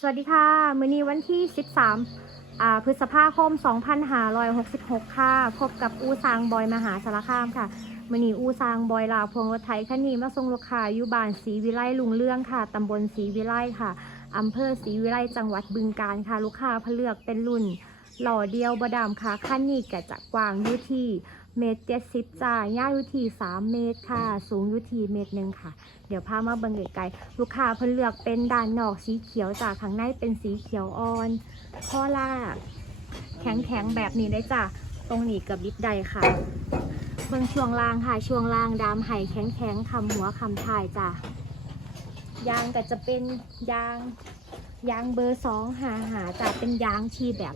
สวัสดีค่ะ มื้อนี้วันที่ 13อ่าพฤษภาคม 2566 ค่ะ พบกับอูซางบอยมหาสารคามค่ะ มื้อนี้อูซางบอยลาวพวงรถไถคันนี้มาส่งลูกค้าอยู่บ้านศรีวิไลลุงเรื่องค่ะ ตำบลศรีวิไลค่ะ อำเภอศรีวิไลจังหวัดบึงกาฬค่ะ ลูกค้าเพเลือกเป็นรุ่นหล่อเดียวบดามค่ะ คันนี้ก็จะกว้างอยู่ที่ เมตรเจ็ดสิบจ้าย่าอยู่ที่สามเมตรค่ะ สูงอยู่ที่เมตรหนึ่งค่ะ เดี๋ยวพามาเบิ่งไกลๆลูกค้าเพิ่นเลือกเป็นด้านนอกสีเขียวจ้าข้างในเป็นสีเขียวอ่อนข้อลากแข็งๆแบบนี้เลยจ้ะตรงนี้กับบิดใดค่ะ เบิ่งช่วงล่างค่ะ ช่วงล่างดามไห่แข็งๆคำหัวคำท้ายจ้ะยางก็จะเป็นยางยางเบอร์สองหาหาจะเป็นยางที่แบบ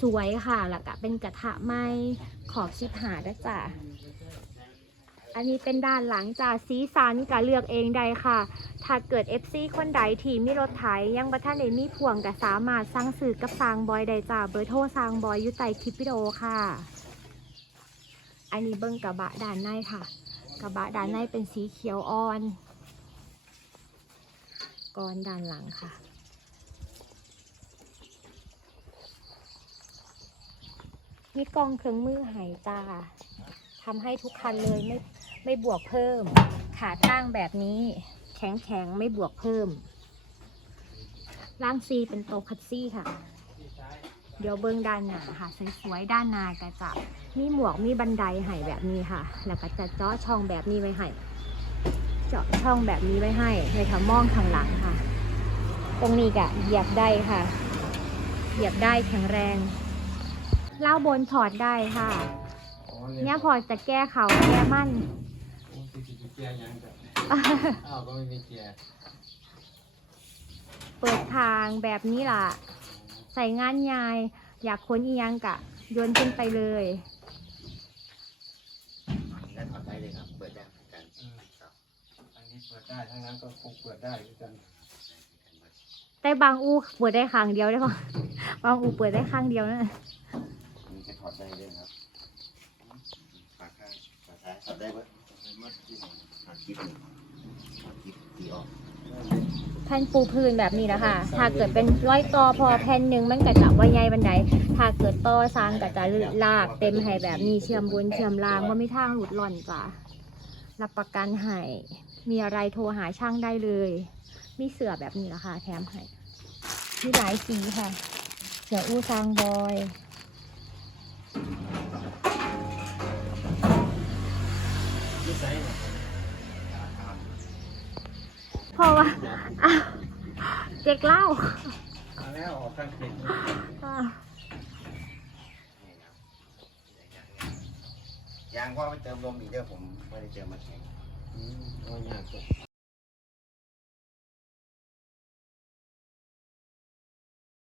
สวยค่ะแล้วก็เป็นกระทะไม้ขอบชิดหาด้จ้ะอันนี้เป็นด้านหลังจากสีสันก็เลือกเองได้ค่ะ ถ้าเกิด FC คนใดที่มีรถไถยังบัท่านใดมีพ่วงก็สามารถสั่งซื้อกับซางบอยได้จ้าเบอร์โทรซางบอยอยู่ใต้คลิปวิดีโอค่ะ อันนี้เบิ้งกระบะด้านในค่ะ กระบะด้านในเป็นสีเขียวอ่อนก่อนด้านหลังค่ะ มีกองเครื่องมือหายจ้าทำให้ทุกคันเลยไม่ไม่บวกเพิ่ม ขาตั้งแบบนี้ แข็งแข็งไม่บวกเพิ่ม ล่างซีเป็นโตะคัดซี่ค่ะ เดี๋ยวเบิ้งด้านหน้าค่ะสวยๆด้านหน้าก็จะมีหมวกมีบันไดให้แบบนี้ค่ะ แล้วก็จะเจาะช่องแบบนี้ไว้ให้เจาะช่องแบบนี้ไว้ให้ในทางมองทางหลังค่ะ ตรงนี้ก็เหยียบได้ค่ะ เหยียบได้แข็งแรง เล่าบนถอดได้ค่ะ เนี่ยพอจะแก้เขาแก้มั่นโอ้ยสิเกียร์ยังแบบอ้าวก็ไม่มีเกียร์เปิดทางแบบนี้ล่ะ ใส่งานยาย อยากค้นอียังกะโยนขึ้นไปเลยแล้วถอดได้เลยครับ เปิดได้เหมือนกันอืมครับอันนี้เปิดได้ทั้งนั้นก็คงเปิดได้เหมือนกันแต่บางอูเปิดได้ครั้งเดียวได้ปะบางอูเปิดได้ครั้งเดียวนะอันนี้ จะถอดได้เลยครับฝาข้างฝาซ้ายถอดได้ปะไม่มัดที่หนถอดคลิปนี่ถอดคลิปตีออกแผ่นปูพื้นแบบนี้นะคะถ้าเกิดเป็นร้อยต่อพอแผ่นหนึ่งมันก็จะว่าใหญ่บันไดถ้าเกิดต่อซางก็จะลากเต็มให้แบบนี้เชื่อมบนเชื่อมล่างว่าไม่ทางหลุดหล่อนจ้ะรับประกันให้มีอะไรโทรหาช่างได้เลย มีเสือแบบนี้ละค่ะแถมให้มีหลายสีค่ะ เสืออู้ซางบอย ที่ไซส์นะ เพราะว่าอ้าวเจ๊กเหล่ามาแล้วออกข้างเด็กอ่านี่ครับยางพ่อไปเติมลมอีกเด้อผมไม่ได้เติมมาแข็ง อืมเอาหยาดก่อน